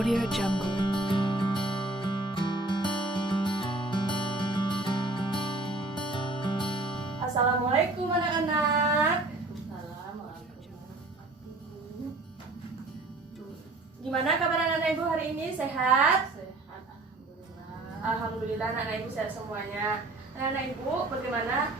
Audio Jungle. Assalamualaikum anak-anak. Gimana kabar anak-anak ibu hari ini? Sehat? Sehat, alhamdulillah. Alhamdulillah anak-anak ibu sehat semuanya. Anak-anak ibu bagaimana?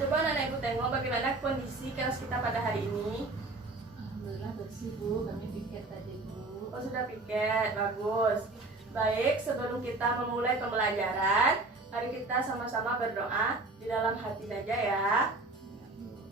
Coba anak-anak ibu tengok bagaimana kondisi kelas kita pada hari ini. Alhamdulillah bersih Bu, kami piket tadi Bu. Oh sudah piket, bagus. Baik, sebelum kita memulai pembelajaran, mari kita sama-sama berdoa di dalam hati saja ya. Ya, Bu.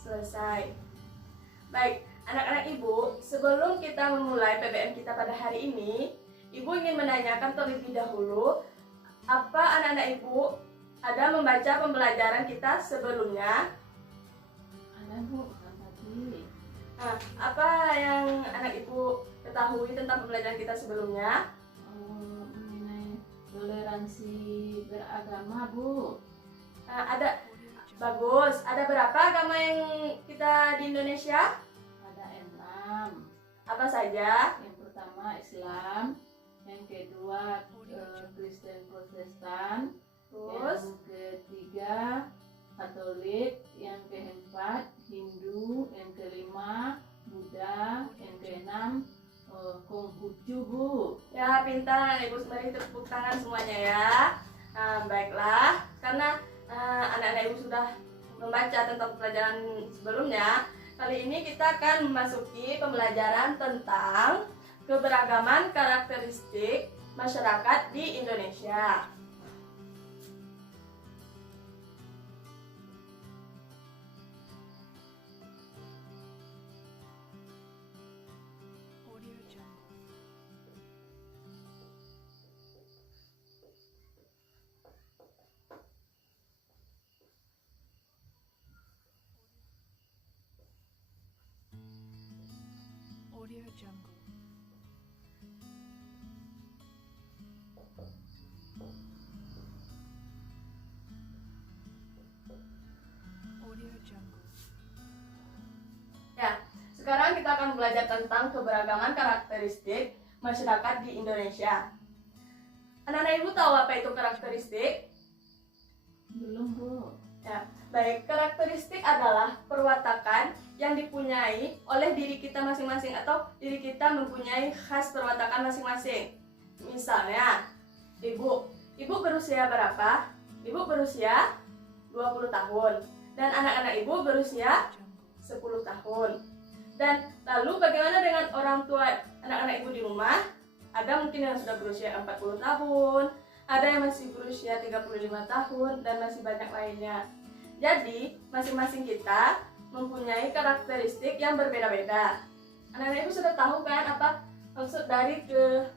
Selesai. Baik, anak-anak ibu, sebelum kita memulai PBM kita pada hari ini, ibu ingin menanyakan terlebih dahulu, apa anak-anak ibu ada membaca pembelajaran kita sebelumnya? Ada Bu, kan tadi. Nah, apa yang anak ibu ketahui tentang pembelajaran kita sebelumnya? Mengenai toleransi beragama Bu. Nah, ada bagus. Ada berapa agama yang kita di Indonesia? Ada 6. Apa saja? Yang pertama Islam, yang kedua Kristen Protestan, Terus, yang ketiga Katolik, yang keempat Hindu, yang kelima Buddha, yang keenam Konghucu Bu. ya pintar anak ibu, mari tepuk tangan semuanya ya. Nah, baiklah, karena anak-anak ibu sudah membaca tentang pelajaran sebelumnya, kali ini kita akan memasuki pembelajaran tentang keberagaman karakteristik masyarakat di Indonesia. Audio Jungle. Audio Jungle. Ya, sekarang kita akan belajar tentang keberagaman karakteristik masyarakat di Indonesia. Anak-anak ibu tahu apa itu karakteristik? Belum Bu. Ya, baik, karakteristik adalah perwatakan yang dipunyai oleh diri kita masing-masing atau diri kita mempunyai khas perwatakan masing-masing. Misalnya, ibu berusia berapa? Ibu berusia 20 tahun dan anak-anak ibu berusia 10 tahun. Dan lalu bagaimana dengan orang tua anak-anak ibu di rumah? Ada mungkin yang sudah berusia 40 tahun, ada yang masih berusia 35 tahun, dan masih banyak lainnya. Jadi, masing-masing kita mempunyai karakteristik yang berbeda-beda. Anak-anak ibu sudah tahu kan apa maksud dari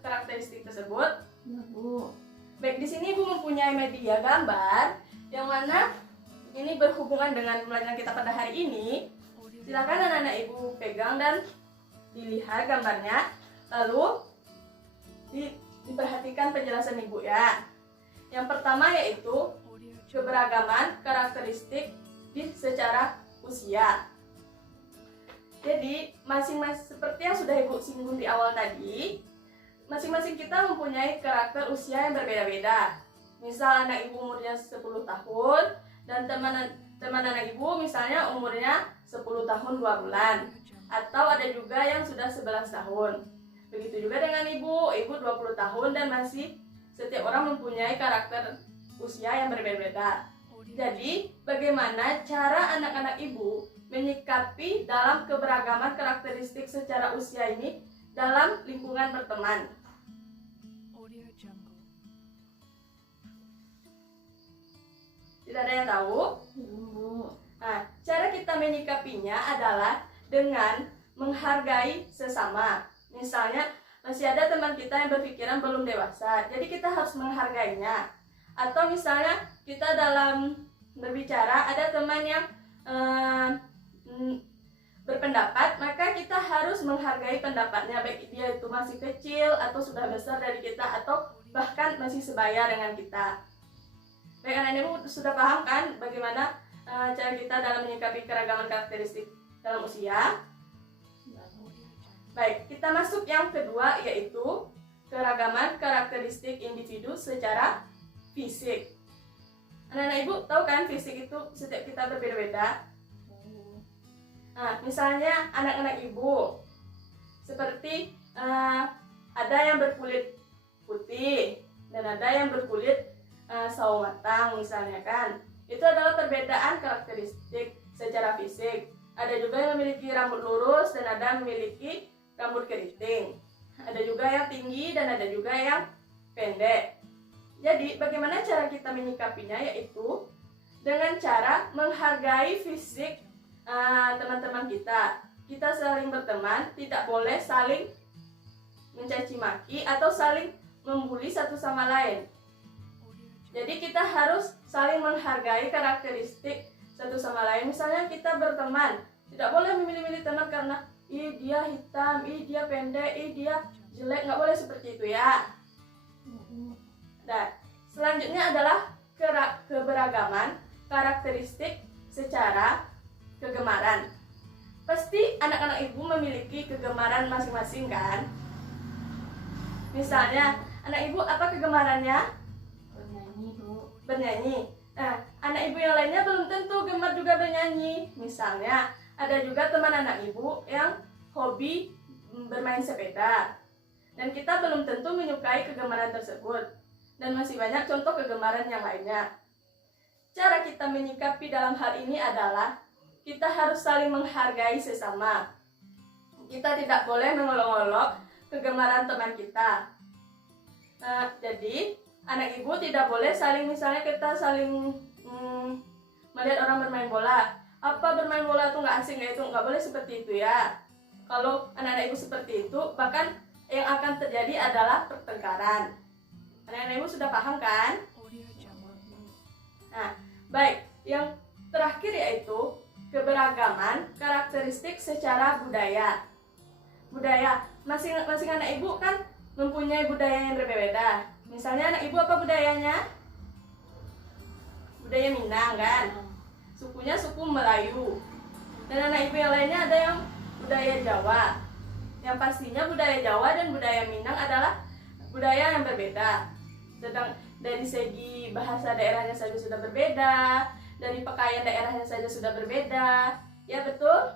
karakteristik tersebut? Ya Bu. Baik, di sini ibu mempunyai media gambar yang mana ini berhubungan dengan pembelajaran kita pada hari ini. Silakan anak-anak ibu pegang dan dilihat gambarnya, lalu diperhatikan penjelasan ibu ya. Yang pertama yaitu keberagaman karakteristik secara usia. Jadi masing-masing seperti yang sudah ibu singgung di awal tadi, masing-masing kita mempunyai karakter usia yang berbeda-beda. Misal anak ibu umurnya 10 tahun dan teman anak ibu misalnya umurnya 10 tahun 2 bulan, atau ada juga yang sudah 11 tahun. Begitu juga dengan ibu 20 tahun dan masih setiap orang mempunyai karakter usia yang berbeda-beda. Jadi, bagaimana cara anak-anak ibu menyikapi dalam keberagaman karakteristik secara usia ini dalam lingkungan berteman? Audio Jungle. Tidak ada yang tahu? Belum Bu. Nah, cara kita menyikapinya adalah dengan menghargai sesama. Misalnya, masih ada teman kita yang berpikiran belum dewasa, jadi kita harus menghargainya. Atau misalnya kita dalam berbicara ada teman yang berpendapat, maka kita harus menghargai pendapatnya, baik dia itu masih kecil atau sudah besar dari kita atau bahkan masih sebaya dengan kita. Baik, anak-anak ibu sudah paham kan bagaimana cara kita dalam menyikapi keragaman karakteristik dalam usia. Baik, kita masuk yang kedua, yaitu keragaman karakteristik individu secara fisik. Anak-anak ibu tahu kan fisik itu setiap kita berbeda-beda. Nah, misalnya anak-anak ibu seperti ada yang berkulit putih dan ada yang berkulit sawo matang misalnya kan. Itu adalah perbedaan karakteristik secara fisik. Ada juga yang memiliki rambut lurus dan ada yang memiliki rambut keriting. Ada juga yang tinggi dan ada juga yang pendek. Jadi bagaimana cara kita menyikapinya, yaitu dengan cara menghargai fisik teman-teman kita. Kita saling berteman, tidak boleh saling mencaci maki atau saling membuli satu sama lain. Jadi kita harus saling menghargai karakteristik satu sama lain. Misalnya kita berteman, tidak boleh memilih-milih teman karena dia hitam, dia pendek, dia jelek, nggak boleh seperti itu ya. Nah, selanjutnya adalah keberagaman karakteristik secara kegemaran. Pasti anak-anak ibu memiliki kegemaran masing-masing kan? Misalnya, anak ibu apa kegemarannya? Bernyanyi, Bu. Bernyanyi. Nah, anak ibu yang lainnya belum tentu gemar juga bernyanyi. Misalnya, ada juga teman anak ibu yang hobi bermain sepeda. Dan kita belum tentu menyukai kegemaran tersebut. Dan masih banyak contoh kegemaran yang lainnya. Cara kita menyikapi dalam hal ini adalah kita harus saling menghargai sesama. Kita tidak boleh mengolok-olok kegemaran teman kita. Jadi anak ibu tidak boleh misalnya kita saling melihat orang bermain bola. Apa bermain bola itu nggak asing, itu nggak boleh seperti itu ya. Kalau anak-anak ibu seperti itu, bahkan yang akan terjadi adalah pertengkaran. Anak-anak ibu sudah paham kan? Nah, baik. Yang terakhir yaitu keberagaman karakteristik secara budaya. Budaya, masing-masing anak ibu kan mempunyai budaya yang berbeda. Misalnya anak ibu apa budayanya? Budaya Minang kan? Sukunya suku Melayu. Dan anak ibu yang lainnya ada yang budaya Jawa. Yang pastinya budaya Jawa dan budaya Minang adalah budaya yang berbeda. Sedang dari segi bahasa daerahnya saja sudah berbeda, dari pakaian daerahnya saja sudah berbeda. Ya betul?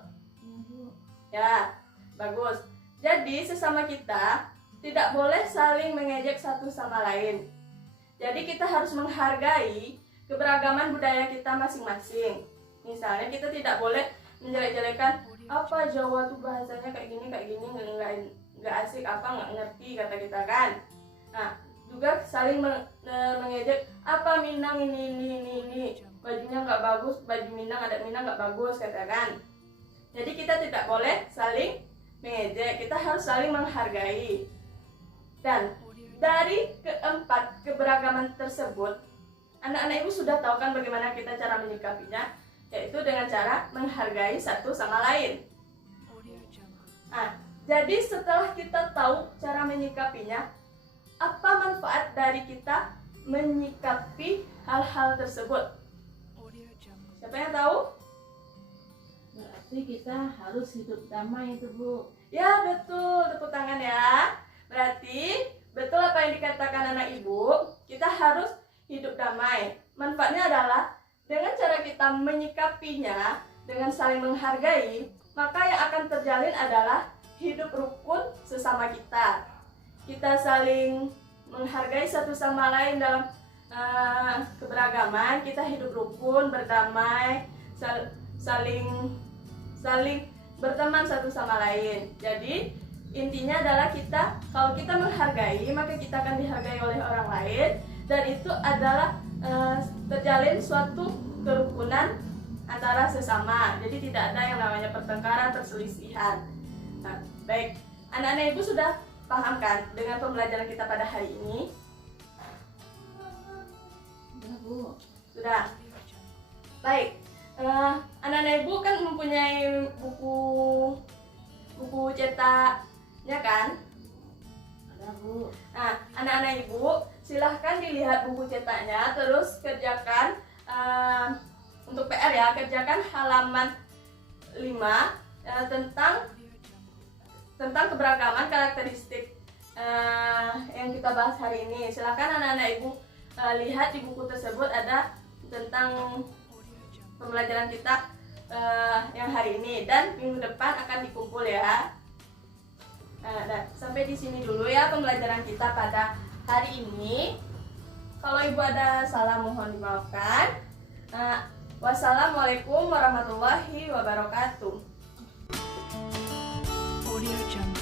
Ya, bagus. Jadi sesama kita tidak boleh saling mengejek satu sama lain. Jadi kita harus menghargai keberagaman budaya kita masing-masing. Misalnya kita tidak boleh menjelek-jelekan apa Jawa tuh bahasanya kayak gini nggak asik, apa nggak ngerti kata kita kan. Nah, juga saling mengejek apa Minang ini bajunya nggak bagus, baju Minang adat Minang nggak bagus katakan. Jadi kita tidak boleh saling mengejek, kita harus saling menghargai. Dan dari keempat keberagaman tersebut, anak-anak ibu sudah tahu kan bagaimana kita cara menyikapinya, yaitu dengan cara menghargai satu sama lain. Nah, jadi setelah kita tahu cara menyikapinya, apa manfaat dari kita menyikapi hal-hal tersebut? Siapa yang tahu? Berarti kita harus hidup damai itu, Bu. Ya betul, tepuk tangan ya. Berarti betul apa yang dikatakan anak ibu, kita harus hidup damai. Manfaatnya adalah dengan cara kita menyikapinya dengan saling menghargai, maka yang akan terjalin adalah hidup rukun sesama kita. Kita saling menghargai satu sama lain dalam keberagaman, kita hidup rukun, berdamai, saling berteman satu sama lain. Jadi intinya adalah kalau kita menghargai, maka kita akan dihargai oleh orang lain, dan itu adalah terjalin suatu kerukunan antara sesama. Jadi tidak ada yang namanya pertengkaran, perselisihan. Nah, baik, anak-anak ibu sudah paham kan dengan pembelajaran kita pada hari ini? Sudah, Bu. Sudah. Baik, anak-anak ibu kan mempunyai buku cetaknya kan? Ada, Bu. Nah, anak-anak ibu silahkan dilihat buku cetaknya, terus kerjakan untuk PR ya, kerjakan halaman 5 tentang keberagaman karakteristik yang kita bahas hari ini. Silakan anak-anak ibu lihat di buku tersebut ada tentang pembelajaran kita yang hari ini, dan minggu depan akan dikumpul ya. Dan sampai di sini dulu ya pembelajaran kita pada hari ini. Kalau ibu ada salah mohon dimaafkan. Wassalamualaikum warahmatullahi wabarakatuh. Audio Jungle.